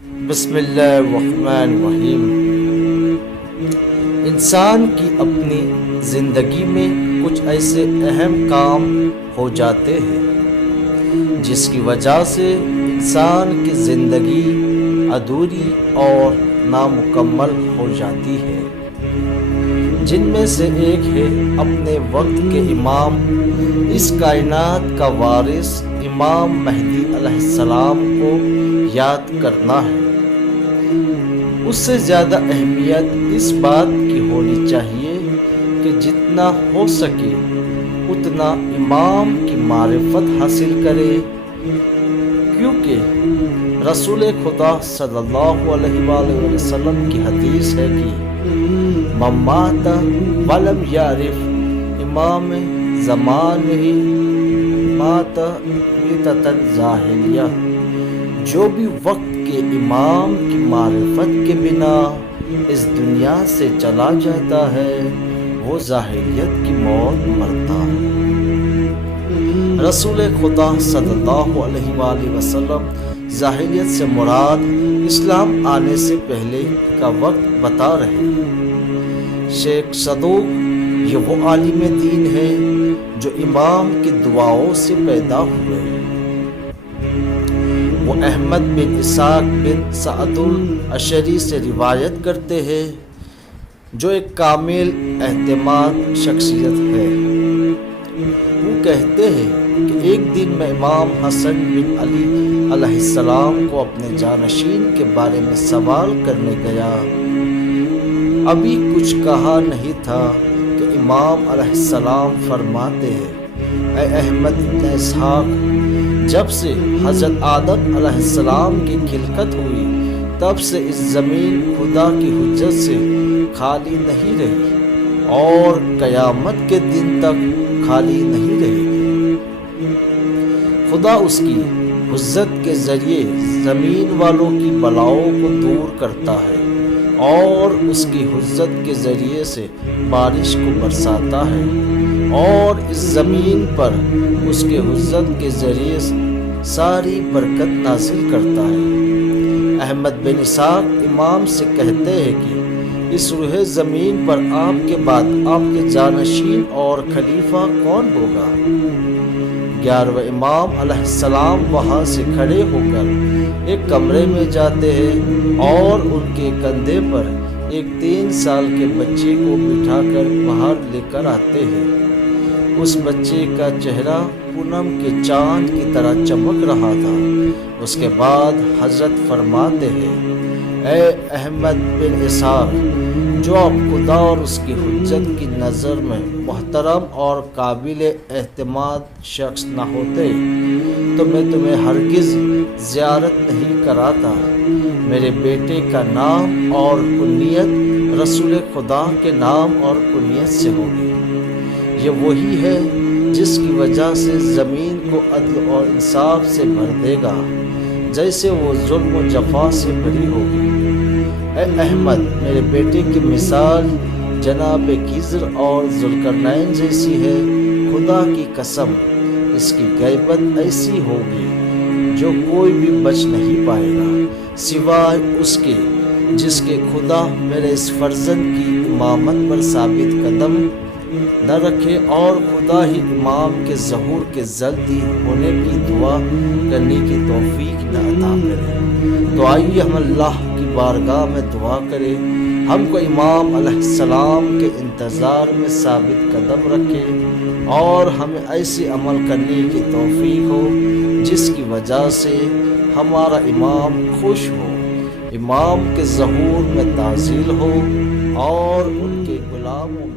بسم اللہ الرحمن الرحیم۔ انسان کی اپنی زندگی میں کچھ ایسے اہم کام ہو جاتے ہیں جس کی وجہ سے انسان کی زندگی ادھوری اور نامکمل ہو جاتی ہے، جن میں سے ایک ہے اپنے وقت کے امام، اس کائنات کا وارث امام مہدی علیہ السلام کو یاد کرنا ہے۔ اس سے زیادہ اہمیت اس بات کی ہونی چاہیے کہ جتنا ہو سکے اتنا امام کی معرفت حاصل کرے، کیونکہ رسول خدا صلی اللہ علیہ وآلہ وسلم کی حدیث ہے کہ من مات ولم یعرف امام زمانہ مات میتۃ جاہلیہ، جو بھی وقت کے امام کی معرفت کے بنا اس دنیا سے چلا جاتا ہے وہ جاہلیت کی موت مرتا ہے۔ رسول خدا صلی اللہ علیہ وآلہ وسلم جاہلیت سے مراد اسلام آنے سے پہلے کا وقت بتا رہے ہیں۔ شیخ صدوق یہ وہ عالم دین ہے جو امام کی دعاؤں سے پیدا ہوئے۔ وہ احمد بن اسحاق بن سعد الاشعری سے روایت کرتے ہیں، جو ایک کامل اعتماد شخصیت ہے۔ وہ کہتے ہیں کہ ایک دن میں امام حسن بن علی علیہ السلام کو اپنے جانشین کے بارے میں سوال کرنے گیا۔ ابھی کچھ کہا نہیں تھا کہ امام علیہ السلام فرماتے ہیں، اے احمد بن اسحاق، جب سے حضرت آدم علیہ السلام کی خلقت ہوئی تب سے اس زمین خدا کی حجت سے خالی نہیں رہی اور قیامت کے دن تک خالی نہیں رہے گی۔ خدا اس کی حجت کے ذریعے زمین والوں کی بلاؤں کو دور کرتا ہے اور اس کی حجت کے ذریعے سے بارش کو برساتا ہے اور اس زمین پر اس کے حجت کے ذریعے سے ساری برکت نازل کرتا ہے۔ احمد بن اسحاق امام سے کہتے ہیں کہ اس روح زمین پر آپ کے بعد آپ کے جانشین اور خلیفہ کون ہوگا؟ 11واں امام علیہ السلام وہاں سے کھڑے ہو کر ایک کمرے میں جاتے ہیں اور ان کے کندھے پر ایک 3 سال کے بچے کو بٹھا کر باہر لے کر آتے ہیں۔ اس بچے کا چہرہ پونم کے چاند کی طرح چمک رہا تھا۔ اس کے بعد حضرت فرماتے ہیں، اے احمد بن اسحاق، جو اب خدا اور اس کی حجت کی نظر میں محترم اور قابل اعتماد شخص نہ ہوتے تو میں تمہیں ہرگز زیارت نہیں کراتا۔ میرے بیٹے کا نام اور کنیت رسول خدا کے نام اور کنیت سے ہوگی۔ یہ وہی ہے جس کی وجہ سے زمین کو عدل اور انصاف سے بھر دے گا جیسے وہ ظلم و جفا سے بھری ہوگی۔ اے احمد، میرے بیٹے کی مثال جناب خضر اور ذوالقرنین جیسی ہے۔ خدا کی قسم، اس کی غیبت ایسی ہوگی جو کوئی بھی بچ نہیں پائے گا سوائے اس کے جس کے خدا میرے اس فرزند کی امامت پر ثابت قدم نہ رکھے اور خدا ہی امام کے ظہور کے جلدی ہونے کی دعا کرنے کی توفیق نہ عطا کرے۔ تو آئیے ہم اللہ کی بارگاہ میں دعا کریں، ہم کو امام علیہ السلام کے انتظار میں ثابت قدم رکھے اور ہمیں ایسے عمل کرنے کی توفیق ہو جس کی وجہ سے ہمارا امام خوش ہو، امام کے ظہور میں تعزیل ہو اور ان کے غلاموں میں